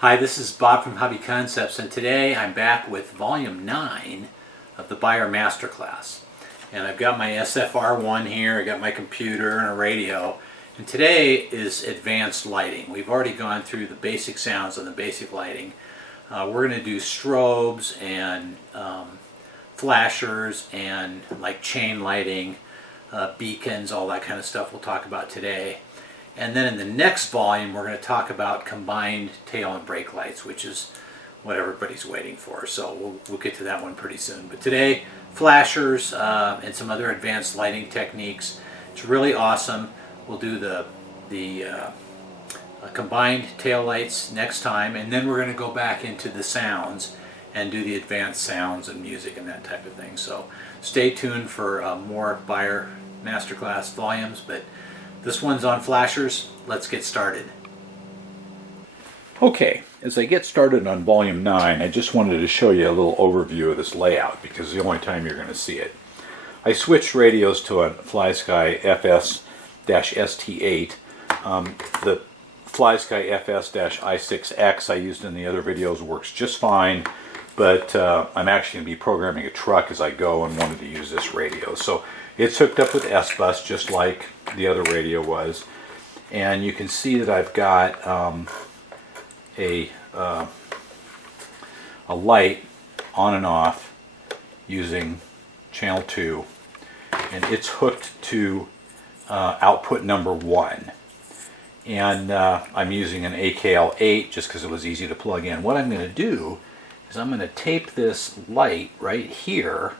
Hi, this is Bob from Hobby Concepts, and today I'm back with Volume 9 of the Beier Masterclass. And I've got my SFR1 here, I got my computer and a radio, and today is advanced lighting. We've already gone through the basic sounds and the basic lighting. We're going to do strobes and flashers and like chain lighting, beacons, all that kind of stuff we'll talk about today. And then in the next volume, we're going to talk about combined tail and brake lights, which is what everybody's waiting for. So we'll get to that one pretty soon. But today, flashers and some other advanced lighting techniques. It's really awesome. We'll do the combined tail lights next time, and then we're going to go back into the sounds and do the advanced sounds and music and that type of thing. So stay tuned for more Beier Masterclass volumes. But this one's on flashers. Let's get started. Okay, as I get started on Volume 9, I just wanted to show you a little overview of this layout because it's the only time you're going to see it. I switched radios to a FlySky FS-ST8. The FlySky FS-I6X I used in the other videos works just fine, but I'm actually going to be programming a truck as I go and wanted to use this radio. So it's hooked up with S-Bus just like the other radio was, and you can see that I've got a light on and off using channel 2, and it's hooked to output number 1, and I'm using an AKL8 just because it was easy to plug in. What I'm going to do is I'm going to tape this light right here,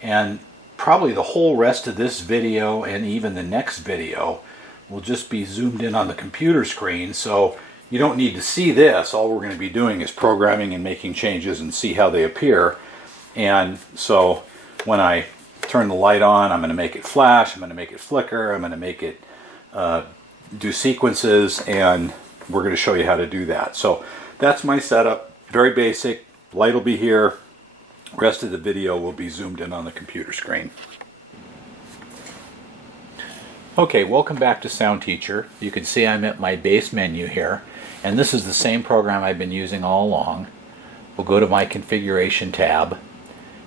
and probably the whole rest of this video and even the next video will just be zoomed in on the computer screen, so you don't need to see this. All we're going to be doing is programming and making changes and see how they appear. And so when I turn the light on, I'm going to make it flash, I'm going to make it flicker, I'm going to make it do sequences, and we're going to show you how to do that. So that's my setup, very basic. Light will be here. Rest of the video will be zoomed in on the computer screen. Okay, welcome back to Sound Teacher. You can see I'm at my base menu here, and this is the same program I've been using all along. We'll go to my configuration tab,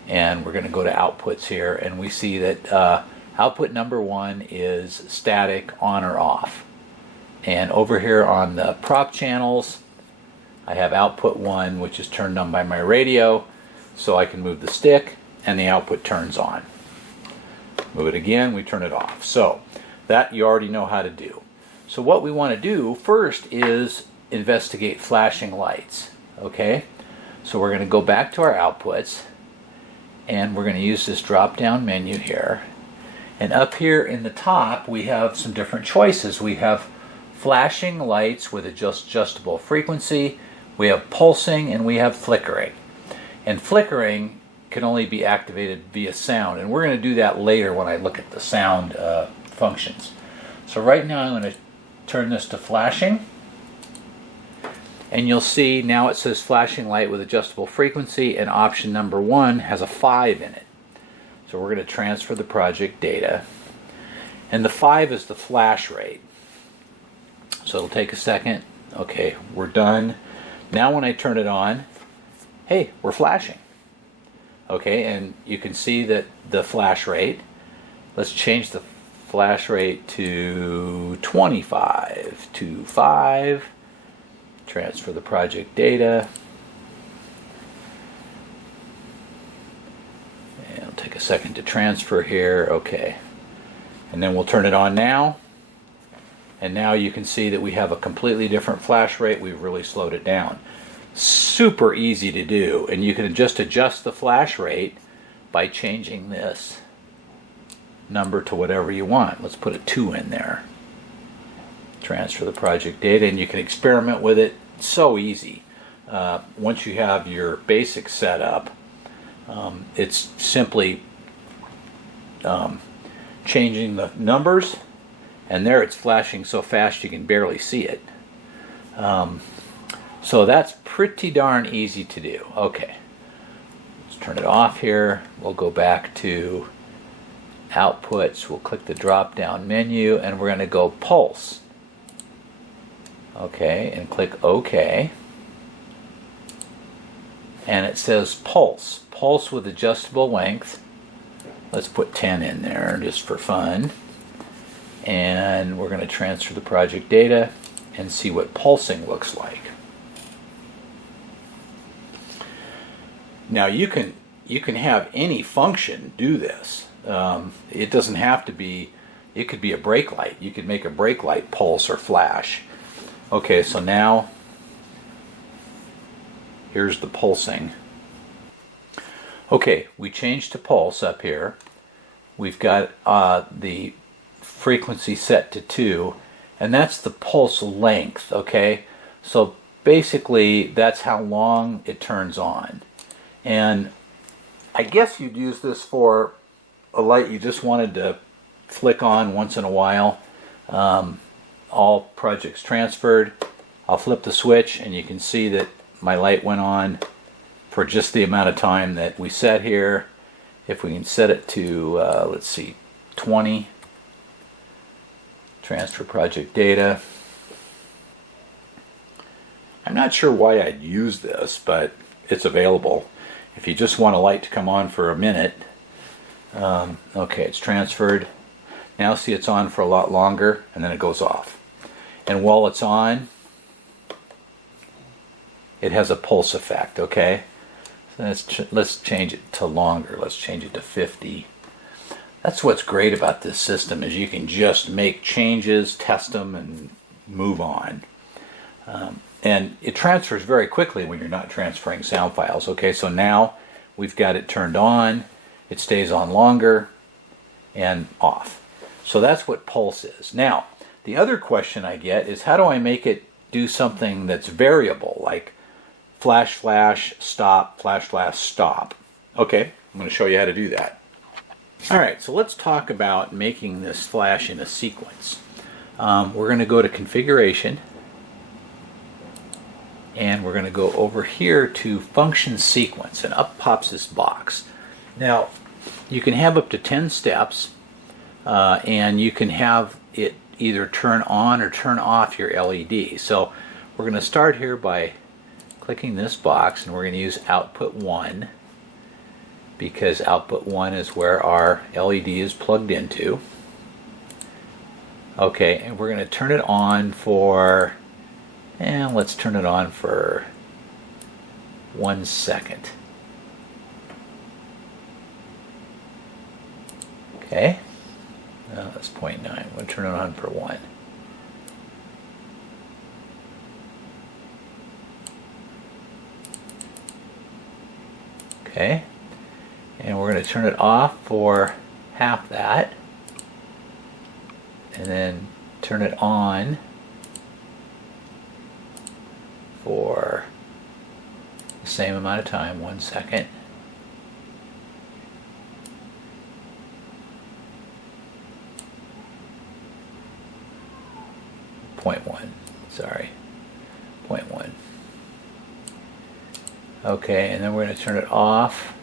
and we're going to go to outputs here, and we see that output number 1 is static on or off. And over here on the prop channels, I have output 1, which is turned on by my radio. So I can move the stick and the output turns on. Move it again, we turn it off. So that you already know how to do. So what we want to do first is investigate flashing lights. Okay, so we're going to go back to our outputs, and we're going to use this drop down menu here. And up here in the top we have some different choices. We have flashing lights with adjustable frequency, we have pulsing, and we have flickering. And flickering can only be activated via sound, and we're going to do that later when I look at the sound functions. So right now I'm going to turn this to flashing, and you'll see now it says flashing light with adjustable frequency, and option number 1 has a 5 in it. So we're going to transfer the project data, and the 5 is the flash rate. So it'll take a second. Okay, we're done. Now when I turn it on, hey, we're flashing. Okay, and you can see that the flash rate, let's change the flash rate to 25 to 5, transfer the project data, and it'll take a second to transfer here. Okay, and then we'll turn it on now, and now you can see that we have a completely different flash rate. We've really slowed it down. Super easy to do, and you can just adjust the flash rate by changing this number to whatever you want. Let's put a 2 in there. Transfer the project data, and you can experiment with it. So easy. Once you have your basic setup, it's simply changing the numbers, and there it's flashing so fast you can barely see it. So that's pretty darn easy to do. Okay, let's turn it off here. We'll go back to outputs. We'll click the drop down menu, and we're going to go pulse. Okay, and click OK. and it says pulse. Pulse with adjustable length. Let's put 10 in there just for fun. And we're going to transfer the project data and see what pulsing looks like. Now you can have any function do this. It doesn't have to be, it could be a brake light. You could make a brake light pulse or flash. Okay, so now here's the pulsing. Okay, we changed to pulse up here. We've got the frequency set to 2, and that's the pulse length, okay? So basically that's how long it turns on. And I guess you'd use this for a light you just wanted to flick on once in a while. All projects transferred. I'll flip the switch and you can see that my light went on for just the amount of time that we set here. If we can set it to, let's see, 20. Transfer project data. I'm not sure why I'd use this, but it's available. If you just want a light to come on for a minute. Okay, it's transferred. Now see, it's on for a lot longer, and then it goes off. And while it's on, it has a pulse effect, okay? So let's change it to longer. Let's change it to 50. That's what's great about this system, is you can just make changes, test them, and move on. And it transfers very quickly when you're not transferring sound files. Okay, so now we've got it turned on, it stays on longer, and off. So that's what pulse is. Now, the other question I get is, how do I make it do something that's variable, like flash, flash, stop, flash, flash, stop? Okay, I'm going to show you how to do that. Alright, so let's talk about making this flash in a sequence. We're going to go to configuration, and we're going to go over here to function sequence, and up pops this box. Now you can have up to 10 steps, and you can have it either turn on or turn off your LED. So we're going to start here by clicking this box, and we're going to use output 1, because output 1 is where our LED is plugged into. Okay, and we're going to turn it on for, and let's turn it on for 1 second. Okay, now that's 0.9. We'll turn it on for 1. Okay, and we're going to turn it off for half that, and then turn it on for the same amount of time, 1 second. Point 1, sorry, 0.1. Okay, and then we're going to turn it off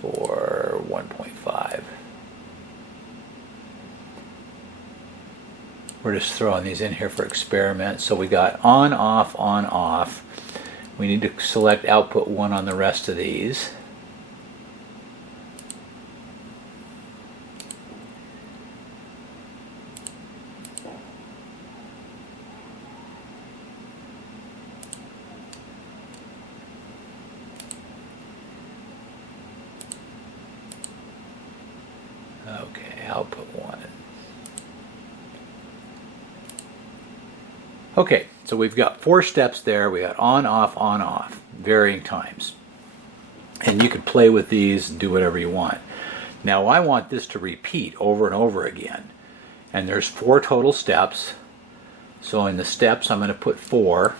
for 1.5. We're just throwing these in here for experiment. So we got on, off, on, off. We need to select output 1 on the rest of these. Okay, output 1. Okay, so we've got 4 steps there. We got on, off, varying times. And you could play with these and do whatever you want. Now I want this to repeat over and over again. And there's 4 total steps. So in the steps I'm going to put 4.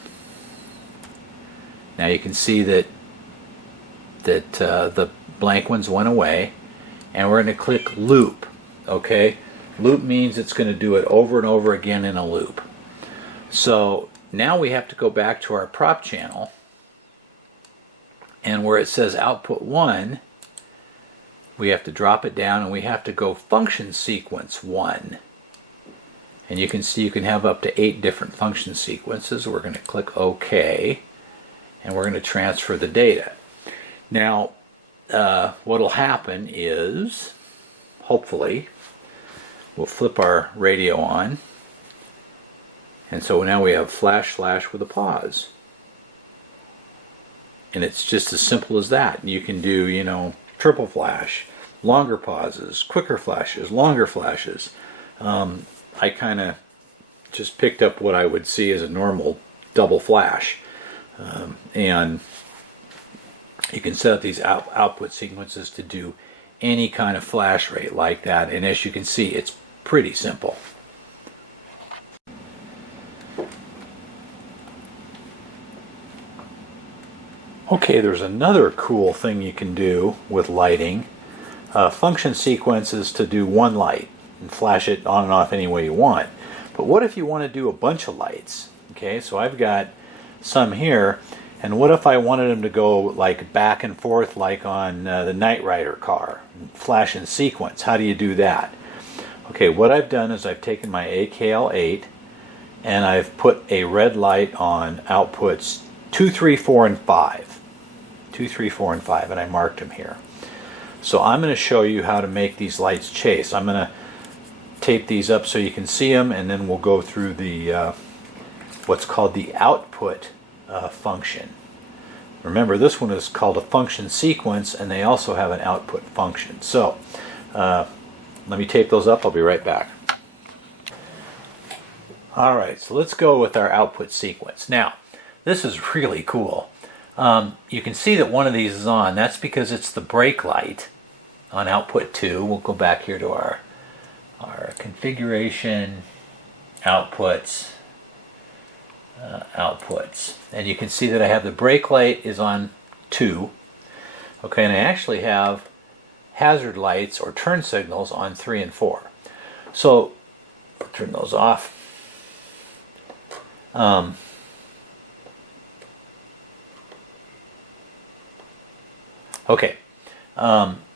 Now you can see that the blank ones went away. And we're going to click loop. Okay, loop means it's going to do it over and over again in a loop. So now we have to go back to our prop channel, and where it says output 1, we have to drop it down, and we have to go function sequence 1. And And you can see you can have up to 8 different function sequences. We're going to click OK, and we're going to transfer the data. Now, what will happen is, hopefully, we'll flip our radio on, and so now we have flash flash with a pause. And it's just as simple as that. You can do, you know, triple flash, longer pauses, quicker flashes, longer flashes. I kind of just picked up what I would see as a normal double flash. And you can set up these output sequences to do any kind of flash rate like that. And as you can see, it's pretty simple. Okay, there's another cool thing you can do with lighting. Function sequences to do one light and flash it on and off any way you want. But what if you want to do a bunch of lights? Okay, so I've got some here, and what if I wanted them to go like back and forth like on the Knight Rider car, flash in sequence? How do you do that? Okay, what I've done is I've taken my AKL8 and I've put a red light on outputs 2, 3, 4, and 5. 2, 3, 4, and 5, and I marked them here. So I'm going to show you how to make these lights chase. I'm going to tape these up so you can see them, and then we'll go through the what's called the output function. Remember, this one is called a function sequence, and they also have an output function. So let me tape those up. I'll be right back. All right, so let's go with our output sequence. Now, this is really cool. You can see that one of these is on. That's because it's the brake light on output 2. We'll go back here to our configuration, outputs, and you can see that I have the brake light is on 2. Okay, and I actually have hazard lights or turn signals on 3 and 4. So I'll turn those off. Okay,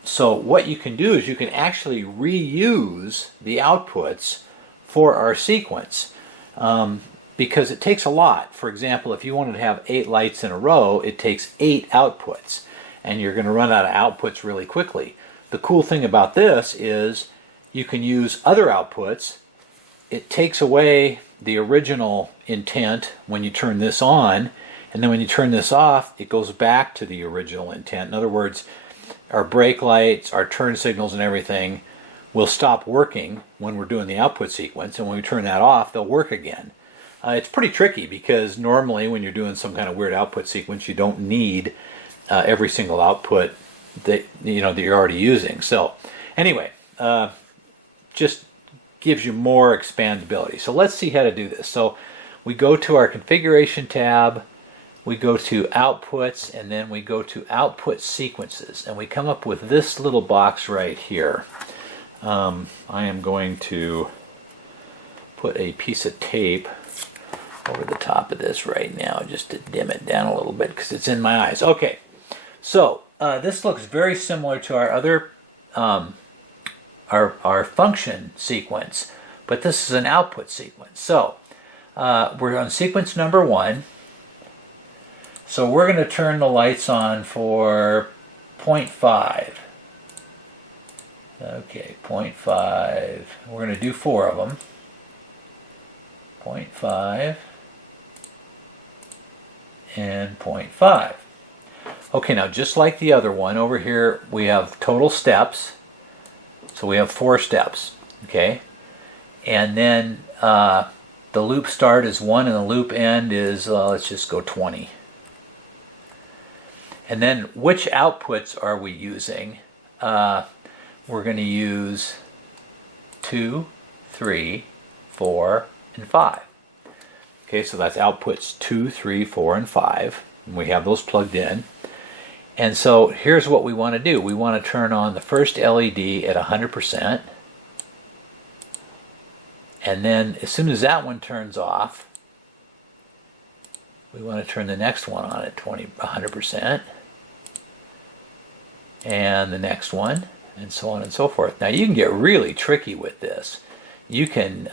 so what you can do is you can actually reuse the outputs for our sequence because it takes a lot. For example, if you wanted to have 8 lights in a row, it takes 8 outputs, and you're going to run out of outputs really quickly. The cool thing about this is you can use other outputs. It takes away the original intent when you turn this on, and then when you turn this off, it goes back to the original intent. In other words, our brake lights, our turn signals, and everything will stop working when we're doing the output sequence, and when we turn that off, they'll work again. It's pretty tricky because normally when you're doing some kind of weird output sequence, you don't need every single output that you're already using. So anyway, just gives you more expandability. So let's see how to do this. So we go to our configuration tab, we go to outputs, and then we go to output sequences, and we come up with this little box right here. I am going to put a piece of tape over the top of this right now just to dim it down a little bit because it's in my eyes. Okay, so this looks very similar to our other our function sequence, but this is an output sequence. So we're on sequence number 1. So we're going to turn the lights on for 0.5. Okay, 0.5. We're going to do 4 of them. 0.5 and 0.5. Okay, now just like the other one, over here we have total steps. So we have 4 steps, okay? And then the loop start is 1 and the loop end is, let's just go 20. And then which outputs are we using? We're going to use 2, 3, 4, and 5. Okay, so that's outputs 2, 3, 4, and 5. And we have those plugged in. And so here's what we want to do. We want to turn on the first LED at 100%. And then as soon as that one turns off, we want to turn the next one on at 100%. And the next one, and so on and so forth. Now you can get really tricky with this. You can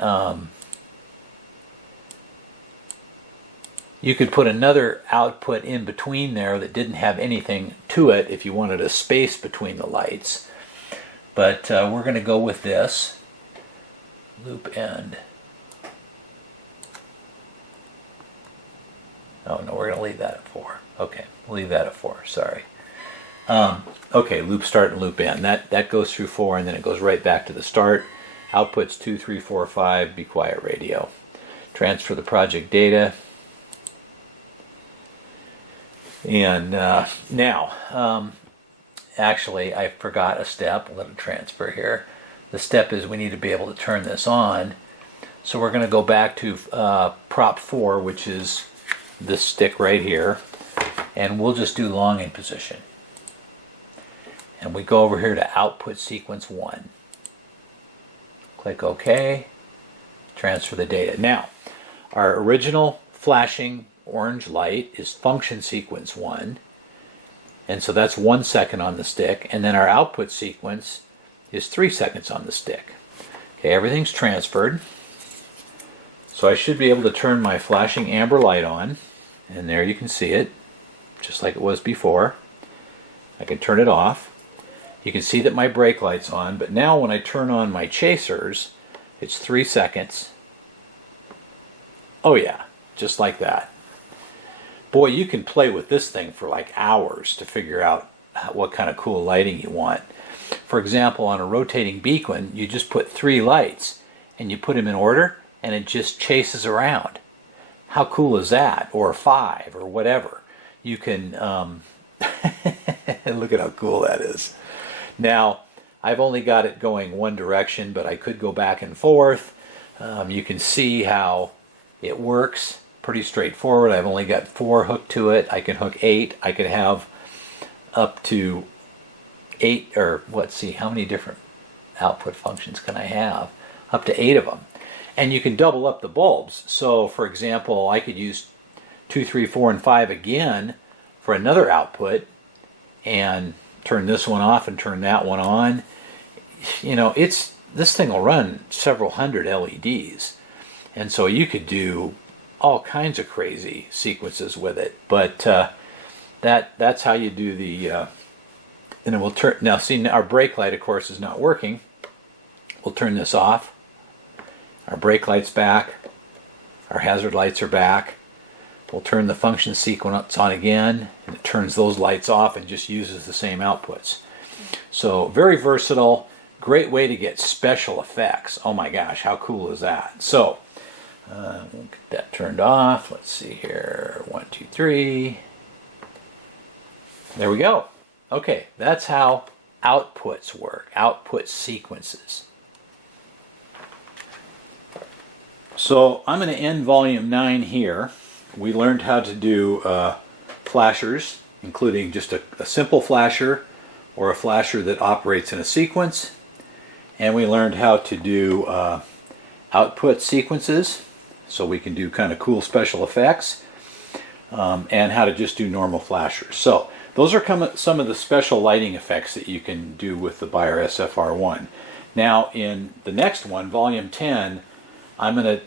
You could put another output in between there that didn't have anything to it if you wanted a space between the lights. But we're going to go with this loop end. Oh no, we're going to leave that at 4. Okay, we'll leave that at 4, sorry. Okay, loop start and loop end. That goes through 4 and then it goes right back to the start. Outputs 2, 3, 4, 5, be quiet radio. Transfer the project data. And now, actually I forgot a step. Let it transfer here. The step is we need to be able to turn this on. So we're going to go back to prop 4, which is this stick right here, and we'll just do long in position. And we go over here to output sequence 1. Click OK, transfer the data. Now, our original flashing orange light is function sequence 1, and so that's 1 second on the stick, and then our output sequence is 3 seconds on the stick. Okay, everything's transferred. So I should be able to turn my flashing amber light on, and there you can see it, just like it was before. I can turn it off. You can see that my brake light's on, but now when I turn on my chasers, it's 3 seconds. Oh yeah, just like that. Boy, you can play with this thing for like hours to figure out what kind of cool lighting you want. For example, on a rotating beacon, you just put 3 lights and you put them in order and it just chases around. How cool is that? Or 5 or whatever. You can, look at how cool that is. Now, I've only got it going one direction, but I could go back and forth. You can see how it works. Pretty straightforward. I've only got 4 hooked to it. I can hook 8. I could have up to 8, or let's see, how many different output functions can I have? Up to 8 of them. And you can double up the bulbs. So for example, I could use 2, 3, 4, and 5 again for another output and turn this one off and turn that one on. You know, this thing will run several hundred LEDs. And so you could do all kinds of crazy sequences with it. But that's how you do the and then we'll turn. Now see, our brake light of course is not working. We'll turn this off. Our brake light's back. Our hazard lights are back. We'll turn the function sequence on again, and it turns those lights off and just uses the same outputs. So very versatile, great way to get special effects. Oh my gosh, how cool is that? So we'll get that turned off. Let's see here, 1, 2, 3. There we go. Okay, that's how outputs work, output sequences. So I'm going to end volume 9 here. We learned how to do flashers, including just a simple flasher or a flasher that operates in a sequence. And we learned how to do output sequences, so we can do kind of cool special effects, and how to just do normal flashers. So those are some of the special lighting effects that you can do with the Beier SFR1. Now in the next one, volume 10, I'm going to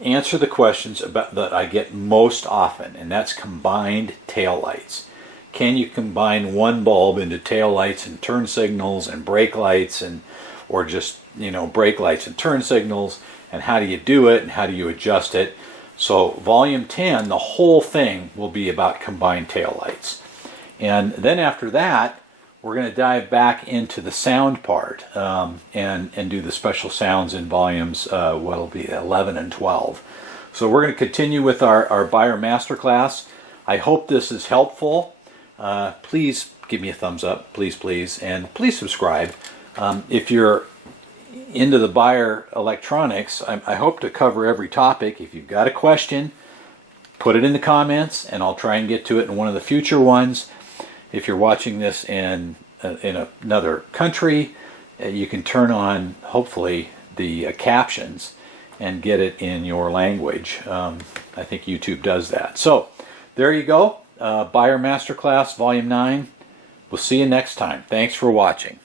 answer the questions that I get most often, and that's combined tail lights. Can you combine one bulb into tail lights and turn signals and brake lights, or just, you know, brake lights and turn signals, and how do you do it and how do you adjust it? So volume 10, the whole thing will be about combined tail lights. And then after that, we're going to dive back into the sound part and do the special sounds in volumes, what'll be 11 and 12. So we're going to continue with our Beier Masterclass. I hope this is helpful. Please give me a thumbs up, please, and please subscribe. If you're into the Beier electronics, I hope to cover every topic. If you've got a question, put it in the comments, and I'll try and get to it in one of the future ones. If you're watching this in another country, you can turn on, hopefully, the captions and get it in your language. I think YouTube does that. So, there you go. Beier Masterclass, Volume 9. We'll see you next time. Thanks for watching.